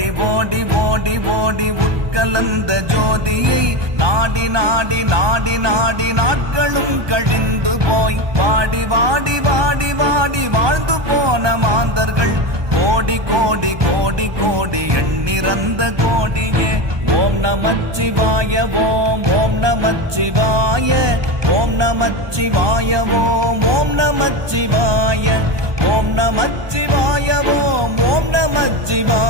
ஓடி ஓடி ஓடி ஓடி உட்கலந்த ஜோதியை நாடி நாடி நாடி நாடி நாட்களும் கழிந்து போய் வாடி வாடி வாடி வாடி வாழ்ந்து போன மாந்தர்கள் கோடி கோடி கோடி கோடி எண்ணிறந்த கோடியே. ஓம் நமச்சிவாய ஓம் ஓம் நமச்சிவாய ஓம் நமச்சிவாய ஓம் ஓம் நமச்சிவாய ஓம் நமச்சிவாய ஓம் ஓம் நமச்சிவாய